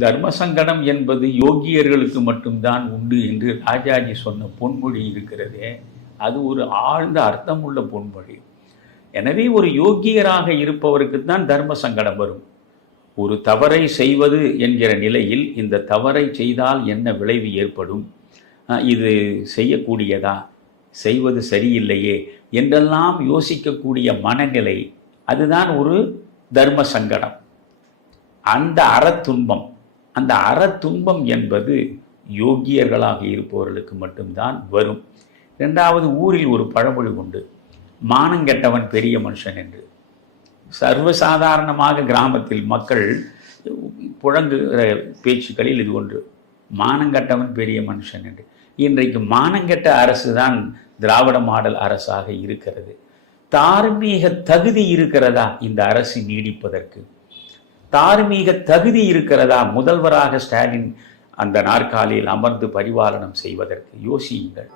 தர்ம சங்கடம் என்பது யோகியர்களுக்கு மட்டும்தான் உண்டு என்று ராஜாஜி சொன்ன பொன்மொழி இருக்கிறதே, அது ஒரு ஆழ்ந்த அர்த்தமுள்ள பொன்மொழி. எனவே ஒரு யோகியராக இருப்பவருக்கு தான் தர்ம சங்கடம் வரும். ஒரு தவறை செய்வது என்கிற நிலையில் இந்த தவறை செய்தால் என்ன விளைவு ஏற்படும், இது செய்யக்கூடியதா, செய்வது சரியில்லையே என்றெல்லாம் யோசிக்கக்கூடிய மனநிலை, அதுதான் ஒரு தர்ம சங்கடம். அந்த அறத்துன்பம், அந்த அறத்துன்பம் என்பது யோகியர்களாக இருப்பவர்களுக்கு மட்டும்தான் வரும். இரண்டாவது, ஊரில் ஒரு பழமொழி உண்டு, மானங்கெட்டவன் பெரிய மனுஷன் என்று. சர்வசாதாரணமாக கிராமத்தில் மக்கள் புழங்குகிற பேச்சுக்களில் இது ஒன்று, மானங்கெட்டவன் பெரிய மனுஷன் என்று. இன்றைக்கு மானங்கெட்ட அரசு தான் திராவிட மாடல் அரசாக இருக்கிறது. தார்மீக தகுதி இருக்கிறதா இந்த அரசு நீடிப்பதற்கு? தார்மீக தகுதி இருக்கிறதா முதல்வராக ஸ்டாலின் அந்த நாற்காலியில் அமர்ந்து பரிபாலனம் செய்வதற்கு? யோசியுங்கள்.